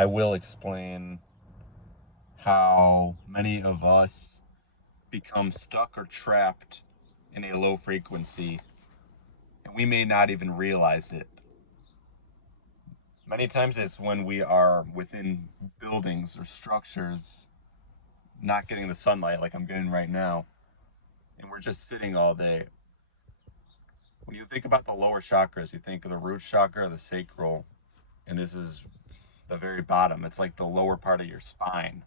I will explain how many of us become stuck or trapped in a low frequency, and we may not even realize it. Many times it's when we are within buildings or structures, not getting the sunlight like I'm getting right now, and we're just sitting all day. When you think about the lower chakras, you think of the root chakra, the sacral, and this is the very bottom. It's like the lower part of your spine.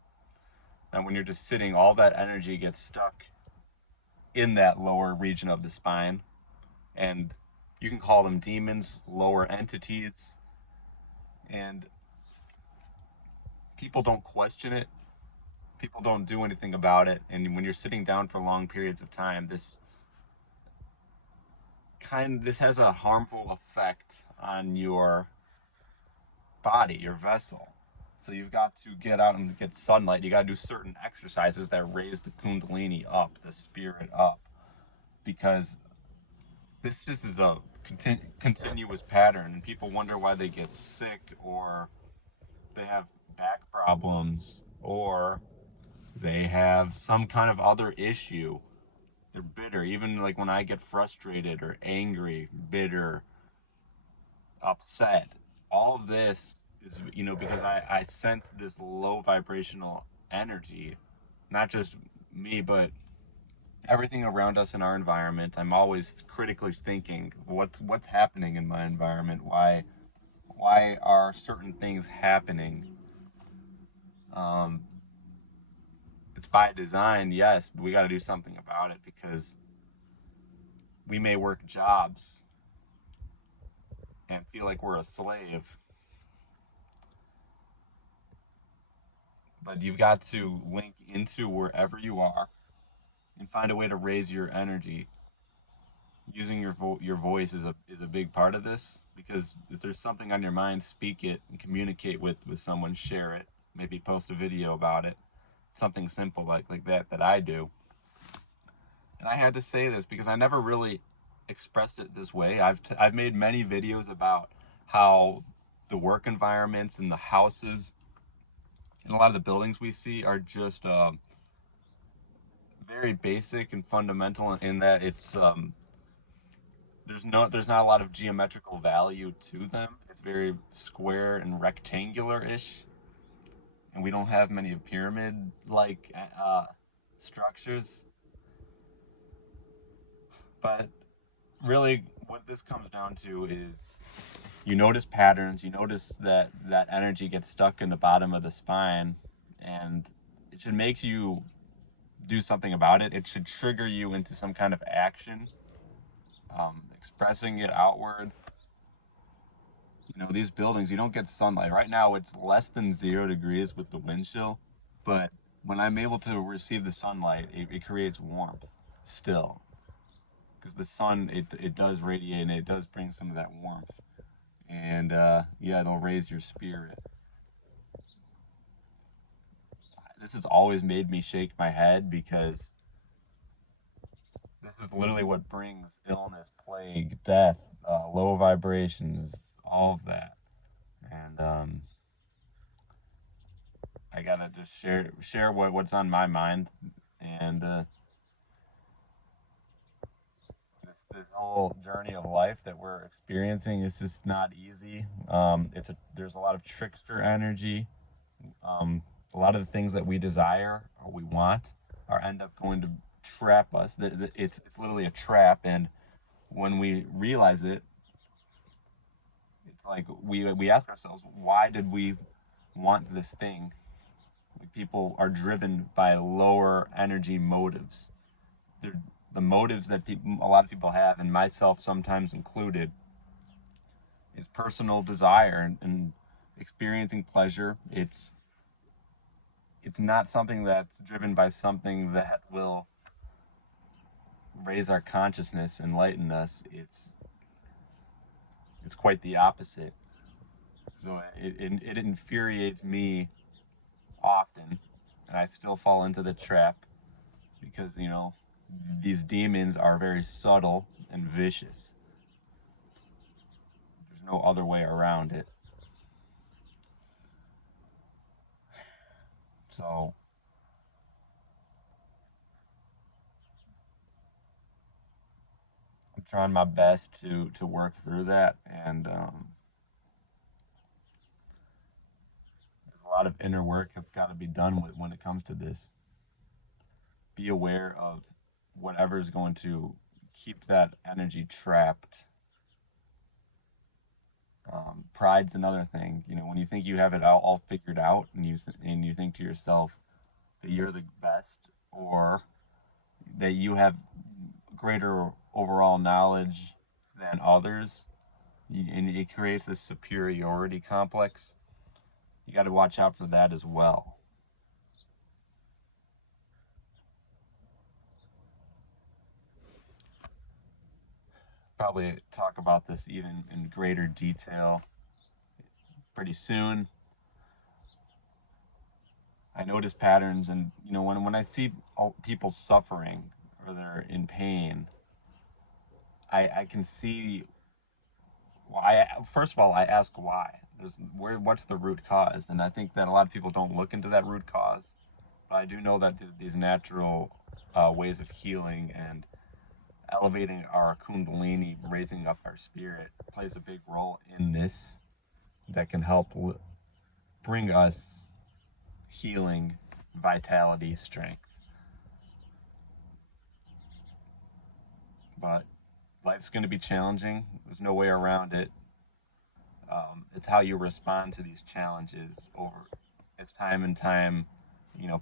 And when you're just sitting, all that energy gets stuck in that lower region of the spine. And you can call them demons, lower entities. And people don't question it. People don't do anything about it. And when you're sitting down for long periods of time, this has a harmful effect on your body, your vessel. So you've got to get out and get sunlight. You got to do certain exercises that raise the kundalini up, the spirit up, because this just is a continuous pattern, and people wonder why they get sick or they have back problems or they have some kind of other issue. They're bitter. Even like when I get frustrated or angry, bitter, upset, all of this is, because I sense this low vibrational energy, not just me, but everything around us in our environment. I'm always critically thinking what's happening in my environment. Why are certain things happening? um it's by design, yes, but we got to do something about it, because we may work jobs and feel like we're a slave, but you've got to link into wherever you are and find a way to raise your energy. Using your voice is a big part of this, because if there's something on your mind, speak it and communicate with someone, share it, maybe post a video about it. Something simple like that I do. And I had to say this because I never really expressed it this way. I've made many videos about how the work environments and the houses and a lot of the buildings we see are just very basic and fundamental in that it's there's not a lot of geometrical value to them. It's very square and rectangular-ish, and we don't have many pyramid like structures. But really, what this comes down to is you notice patterns. You notice that energy gets stuck in the bottom of the spine, and it should make you do something about it. It should trigger you into some kind of action, expressing it outward. These buildings, you don't get sunlight. Right now, it's less than 0 degrees with the wind chill, but when I'm able to receive the sunlight, it creates warmth still, because the sun, it does radiate and it does bring some of that warmth. And yeah, it'll raise your spirit. This has always made me shake my head, because this is literally what brings illness, plague, death, low vibrations, all of that. And I gotta just share what's on my mind. And this whole journey of life that we're experiencing is just not easy. There's a lot of trickster energy. A lot of the things that we desire or we want are end up going to trap us. It's literally a trap, and when we realize it, it's like we ask ourselves, why did we want this thing? People are driven by lower energy motives. They're, the motives that a lot of people have, and myself sometimes included, is personal desire and experiencing pleasure. It's not something that's driven by something that will raise our consciousness, enlighten us. It's quite the opposite. So it infuriates me often, and I still fall into the trap, because these demons are very subtle and vicious. There's no other way around it. So I'm trying my best to work through that, and there's a lot of inner work that's got to be done with when it comes to this. Be aware of whatever is going to keep that energy trapped. Pride's another thing. You know, when you think you have it all figured out, and you think to yourself that you're the best, or that you have greater overall knowledge than others, and it creates this superiority complex. You got to watch out for that as well. Probably talk about this even in greater detail pretty soon. I notice patterns, and you know, when I see people suffering or they're in pain, I can see. Well, I first of all I ask why. What's the root cause? And I think that a lot of people don't look into that root cause. But I do know that these natural ways of healing and elevating our kundalini, raising up our spirit, plays a big role in this. That can help bring us healing, vitality, strength. But life's going to be challenging. There's no way around it. It's how you respond to these challenges over as time and time,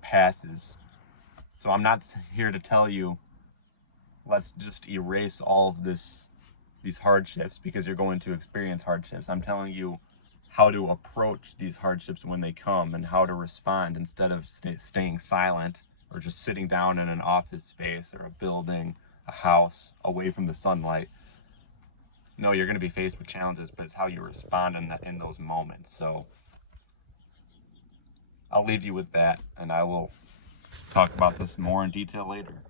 passes. So I'm not here to tell you let's just erase all of these hardships, because you're going to experience hardships. I'm telling you how to approach these hardships when they come, and how to respond instead of staying silent, or just sitting down in an office space or a building, a house, away from the sunlight. No, you're going to be faced with challenges, but it's how you respond in those moments. So I'll leave you with that, and I will talk about this more in detail later.